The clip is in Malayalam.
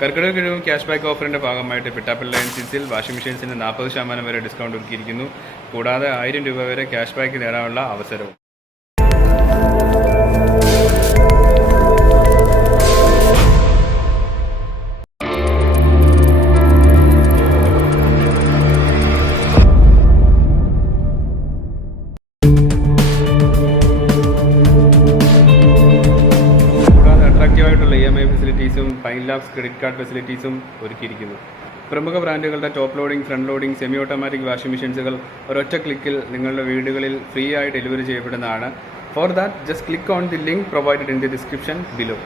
കർക്കിടക കിഴിവും ക്യാഷ് ബാക്ക് ഓഫറിന്റെ ഭാഗമായിട്ട് പിട്ടാപ്പിള്ളി ഏജൻസീസിൽ വാഷിംഗ് മെഷീൻസിന് 40% വരെ ഡിസ്കൗണ്ട് ഒരുക്കിയിരിക്കുന്നു. കൂടാതെ 1000 രൂപ വരെ ക്യാഷ് ബാക്ക് നേടാനുള്ള അവസരവും. അട്രാക്റ്റീവായിട്ടുള്ള EMI ഫെസിലിറ്റീസും 5 lakhs ക്രെഡിറ്റ് കാർഡ് ഫെസിലിറ്റീസും ഒരുക്കിയിരിക്കുന്നു. പ്രമുഖ ബ്രാൻഡുകളുടെ top loading, front loading, semi automatic washing മെഷീൻസുകൾ ഒരൊറ്റ ക്ലിക്കിൽ നിങ്ങളുടെ വീടുകളിൽ ഫ്രീ ആയി ഡെലിവറി ചെയ്യപ്പെടുന്നതാണ്. For that, just click on the link provided in the description below.